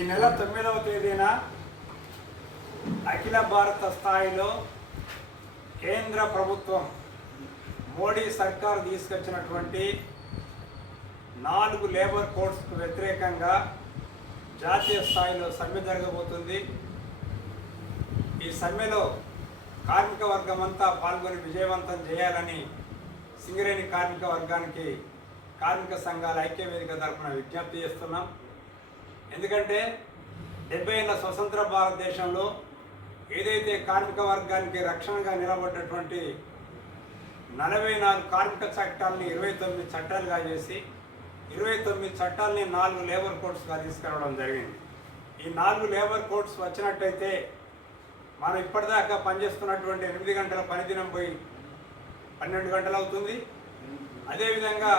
ఈ నెల 9వ తేదీన అఖిల భారత స్థాయిలో కేంద్ర ప్రభుత్వం మోడీ సర్కార్ తీసుకొచ్చినటువంటి 4 లేబర్ కోడ్స్కు వ్యతిరేకంగా జాతీయ స్థాయిలో సమ్మె జరగబోతుంది. ఈ సమ్మెలో కార్మిక వర్గం అంతా పాల్గొని విజయవంతం చేయాలని సింగరేణి కార్మిక వర్గానికి కార్మిక సంఘాల ఐక్యవేదిక తరఫున విజ్ఞప్తి చేస్తున్నాం. ఎందుకంటే 70 ఏళ్ల స్వతంత్ర భారతదేశంలో ఏదైతే కార్మిక వర్గానికి రక్షణగా నిలబడ్డటువంటి 44 కార్మిక చట్టాలని 29 చట్టాలుగా చేసి 29 చట్టాలని 4 లేబర్ కోడ్స్గా తీసుకురావడం జరిగింది. ఈ 4 లేబర్ కోడ్స్ వచ్చినట్టయితే మనం ఇప్పటిదాకా పనిచేస్తున్నటువంటి 8 గంటల పనిదినం పోయి 12 గంటలు అవుతుంది. అదేవిధంగా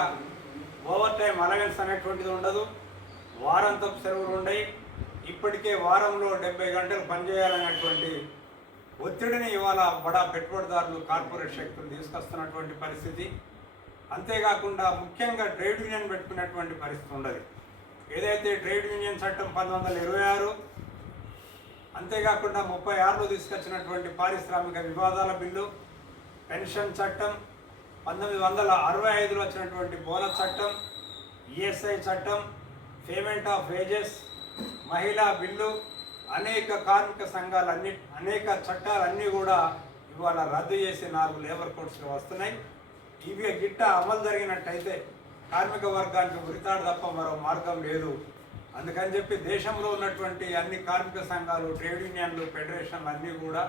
ఓవర్ టైం అలవెన్స్ అనేటువంటిది ఉండదు, వారాంతపు సెలవులు ఉండయి. ఇప్పటికే వారంలో 70 గంటలు పనిచేయాలనేటువంటి ఒత్తిడిని ఇవాళ బడా పెట్టుబడిదారులు కార్పొరేట్ శక్తులు తీసుకొస్తున్నటువంటి పరిస్థితి. అంతేకాకుండా ముఖ్యంగా ట్రేడ్ యూనియన్ పెట్టుకునేటువంటి పరిస్థితి ఉండదు. ఏదైతే ట్రేడ్ యూనియన్ చట్టం 1926, అంతేకాకుండా 36లో తీసుకొచ్చినటువంటి పారిశ్రామిక వివాదాల బిల్లు, పెన్షన్ చట్టం, 1965లో వచ్చినటువంటి బోనస్ చట్టం, ఈఎస్ఐ చట్టం, పేమెంట్ ఆఫ్ వేజెస్, మహిళా బిల్లు, అనేక కార్మిక సంఘాలన్నీ అనేక చట్టాలన్నీ కూడా ఇవాళ రద్దు చేసి 4 లేబర్ కోడ్స్లో వస్తున్నాయి. ఇవి గిట్ట అమలు జరిగినట్టయితే కార్మిక వర్గానికి ఉరితాడు తప్ప మరో మార్గం లేదు. అందుకని చెప్పి దేశంలో ఉన్నటువంటి అన్ని కార్మిక సంఘాలు, ట్రేడ్ యూనియన్లు, ఫెడరేషన్లు అన్నీ కూడా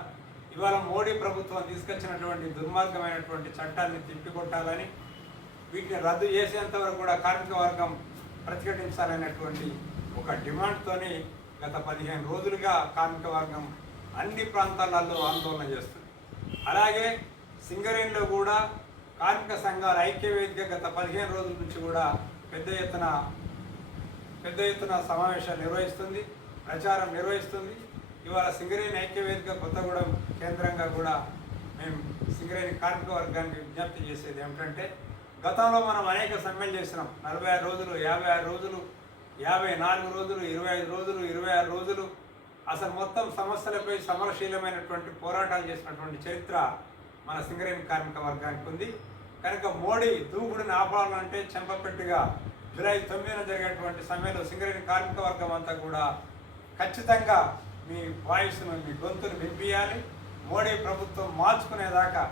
ఇవాళ మోడీ ప్రభుత్వం తీసుకొచ్చినటువంటి దుర్మార్గమైనటువంటి చట్టాన్ని తిప్పికొట్టాలని, వీటిని రద్దు చేసేంత వరకు కూడా కార్మిక వర్గం ప్రతిఘటించాలనేటువంటి ఒక డిమాండ్తోని గత 15 రోజులుగా కార్మిక వర్గం అన్ని ప్రాంతాలలో ఆందోళన చేస్తుంది. అలాగే సింగరేణిలో కూడా కార్మిక సంఘాల ఐక్యవేదిక గత 15 రోజుల నుంచి కూడా పెద్ద ఎత్తున సమావేశాలు నిర్వహిస్తుంది, ప్రచారం నిర్వహిస్తుంది. ఇవాళ సింగరేణి ఐక్యవేదిక కొత్తగూడెం కేంద్రంగా కూడా మేము సింగరేణి కార్మిక వర్గానికి విజ్ఞప్తి చేసేది ఏమిటంటే, గతంలో మనం అనేక సమ్మెలు చేసినాం. 46 రోజులు, 56 రోజులు, 54 రోజులు, 25 రోజులు, 26 రోజులు, అసలు మొత్తం సమస్యలపై సమరశీలమైనటువంటి పోరాటాలు చేసినటువంటి చరిత్ర మన సింగరేణి కార్మిక వర్గానికి ఉంది. కనుక మోడీ దూకుడుని ఆపాలంటే చెంపపెట్టుగా జూలై 9న జరిగేటువంటి సమ్మెలో సింగరేణి కార్మిక వర్గం అంతా కూడా ఖచ్చితంగా మీ వాయిస్ను, మీ గొంతును వినిపించాలి. మోడీ ప్రభుత్వం మార్చుకునేదాకా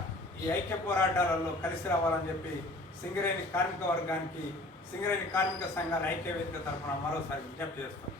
ఈ ఐక్య పోరాటాలలో కలిసి రావాలని చెప్పి సింగరేణి కార్మిక వర్గానికి సింగరేణి కార్మిక సంఘాల ఐక్యవేదిక తరఫున మరోసారి విజ్ఞప్తి చేస్తాం.